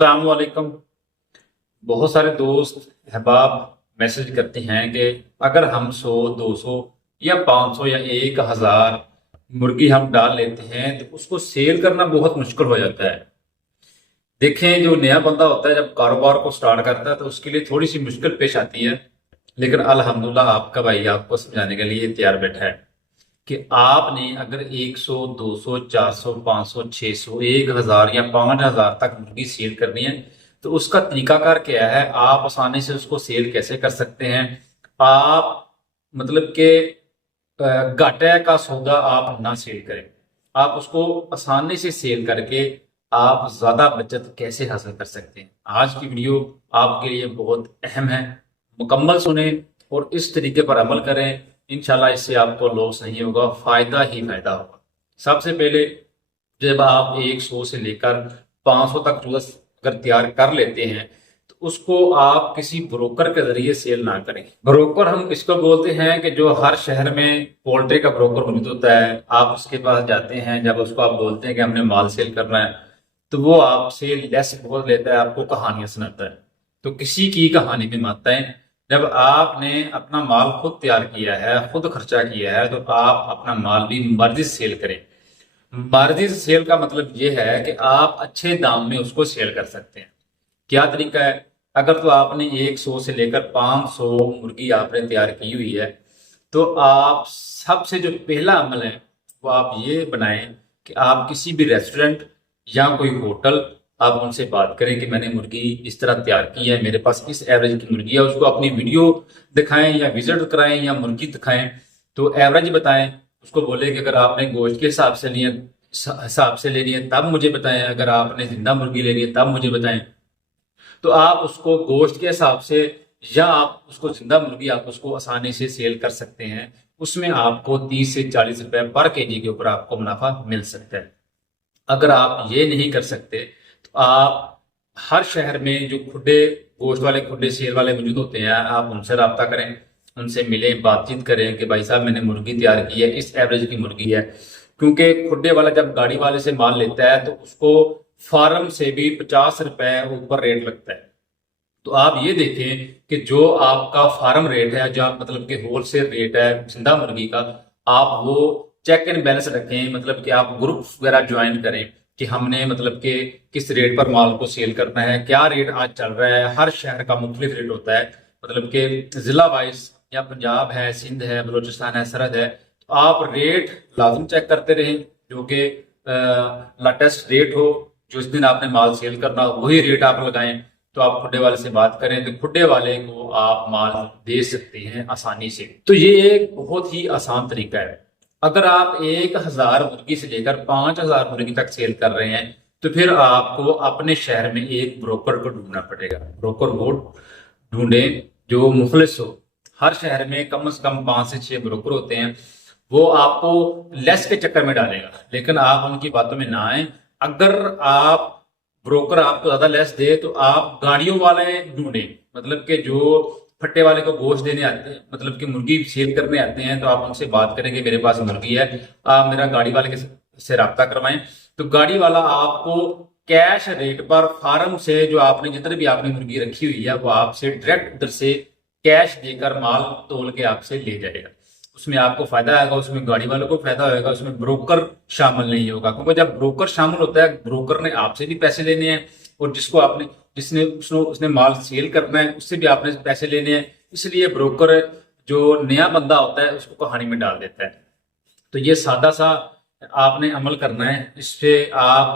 अस्सलामुअलैकुम। बहुत सारे दोस्त अहबाब मैसेज करते हैं कि अगर हम 100 200 या 500 या 1000 मुर्गी हम डाल लेते हैं तो उसको सेल करना बहुत मुश्किल हो जाता है। देखें, जो नया बंदा होता है जब कारोबार को स्टार्ट करता है तो उसके लिए थोड़ी सी मुश्किल पेश आती है, लेकिन अल्हम्दुलिल्लाह आपका भाई आपको समझाने के लिए तैयार बैठा है कि आपने अगर 100 200 400 500 600 1000 या 5000 तक मुर्गी सेल करनी है तो उसका तरीकाकार क्या है, आप आसानी से उसको सेल कैसे कर सकते हैं। आप मतलब कि घाटे का सौदा आप ना सेल करें, आप उसको आसानी से सेल करके आप ज्यादा बचत कैसे हासिल कर सकते हैं। आज की वीडियो आपके लिए बहुत अहम है, मुकम्मल सुने और इस तरीके पर अमल करें। इंशाल्लाह इससे आपको लॉस नहीं होगा, फायदा ही फायदा होगा। सबसे पहले जब आप 100 से लेकर 500 तक जो अगर तैयार कर लेते हैं तो उसको आप किसी ब्रोकर के जरिए सेल ना करें। ब्रोकर हम इसको बोलते हैं कि जो हर शहर में पोल्ट्री का ब्रोकर मौजूद होता है, आप उसके पास जाते हैं, जब उसको आप बोलते हैं कि हमने माल सेल करना है तो वो आपसे लेस बहुत लेता है, आपको कहानियां सुनाता है। तो किसी की कहानी में मत आए। जब आपने अपना माल खुद तैयार किया है, खुद खर्चा किया है, तो आप अपना माल भी मर्जी से सेल करें। मर्जी से सेल का मतलब ये है कि आप अच्छे दाम में उसको सेल कर सकते हैं। क्या तरीका है? अगर तो आपने 100 से लेकर 500 मुर्गी आपने तैयार की हुई है तो आप सबसे जो पहला अमल है वो आप ये बनाएं कि आप किसी भी रेस्टोरेंट या कोई होटल, आप उनसे बात करें कि मैंने मुर्गी इस तरह तैयार की है, मेरे पास इस एवरेज की मुर्गी है। उसको अपनी वीडियो दिखाएं या विजिट कराएं या मुर्गी दिखाएं तो एवरेज बताएं। उसको बोले कि अगर आपने गोश्त के हिसाब से लेनी है तब मुझे बताएं, अगर आपने जिंदा मुर्गी लेनी है तब मुझे बताएं। तो आप उसको गोश्त के हिसाब से या आप उसको जिंदा मुर्गी आप उसको आसानी से सेल कर सकते हैं। उसमें आपको 30 से 40 रुपए पर केजी के ऊपर आपको मुनाफा मिल सकता है। अगर आप ये नहीं कर सकते तो आप हर शहर में जो खुडे गोश्त वाले खुडे सेल वाले मौजूद होते हैं, आप उनसे रब्ता करें, उनसे मिलें, बातचीत करें कि भाई साहब मैंने मुर्गी तैयार की है, इस एवरेज की मुर्गी है। क्योंकि खुडे वाला जब गाड़ी वाले से माल लेता है तो उसको फार्म से भी 50 रुपए ऊपर रेट लगता है। तो आप ये देखें कि जो आपका फार्म रेट है, जो आप मतलब कि होलसेल रेट है जिंदा मुर्गी का, आप वो चेक एंड बैलेंस रखें। मतलब कि आप ग्रुप वगैरह ज्वाइन करें कि हमने मतलब कि किस रेट पर माल को सेल करना है, क्या रेट आज चल रहा है। हर शहर का मुख्तलिफ रेट होता है, मतलब कि जिला वाइज, या पंजाब है, सिंध है, बलोचिस्तान है, सरहद है, तो आप रेट लाजम चेक करते रहें जो कि लेटेस्ट रेट हो। जिस दिन आपने माल सेल करना हो वही रेट आप लगाएं। तो आप खुडे वाले से बात करें तो खुडे वाले को आप माल दे सकते हैं आसानी से। तो ये एक बहुत ही आसान तरीका है। अगर आप 1000 मुर्गी से लेकर 5000 मुर्गी तक सेल कर रहे हैं तो फिर आपको अपने शहर में एक ब्रोकर को ढूंढना पड़ेगा। ब्रोकर को ढूंढें जो मुखलिस हो। हर शहर में कम से कम 5 से 6 ब्रोकर होते हैं, वो आपको लेस के चक्कर में डालेगा, लेकिन आप उनकी बातों में ना आए। अगर आप ब्रोकर आपको ज्यादा लेस दे तो आप गाड़ियों वाले ढूंढे, मतलब कि जो फट्टे वाले को गोश्त देने आते हैं, मतलब कि मुर्गी सेल करने आते हैं, तो आप उनसे बात करें कि मेरे पास मुर्गी है, आप मेरा गाड़ी वाले से रब्ता करवाएं। तो गाड़ी वाला आपको कैश रेट पर फार्म से जो आपने जितने भी आपने मुर्गी रखी हुई है वो आपसे डायरेक्ट उधर से कैश देकर माल तोल के आपसे ले जाएगा। उसमें आपको फायदा आएगा, उसमें गाड़ी वालों को फायदा होगा, उसमें ब्रोकर शामिल नहीं होगा। क्योंकि जब ब्रोकर शामिल होता है, ब्रोकर ने आपसे भी पैसे लेने हैं और जिसको आपने जिसने उसने माल सेल करना है उससे भी आपने पैसे लेने हैं। इसलिए ब्रोकर जो नया बंदा होता है उसको कहानी में डाल देता है। तो ये सादा सा आपने अमल करना है, इससे आप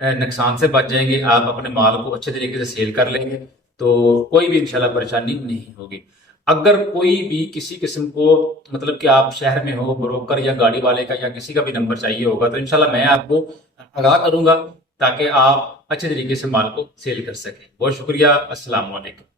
नुकसान से बच जाएंगे, आप अपने माल को अच्छे तरीके से सेल कर लेंगे तो कोई भी इंशाल्लाह परेशानी नहीं होगी। अगर कोई भी किसी किस्म को मतलब कि आप शहर में हो, ब्रोकर या गाड़ी वाले का या किसी का भी नंबर चाहिए होगा तो इंशाल्लाह मैं आपको आगाह करूंगा ताकि आप अच्छे तरीके से माल को सेल कर सकें। बहुत शुक्रिया। अस्सलाम वालेकुम।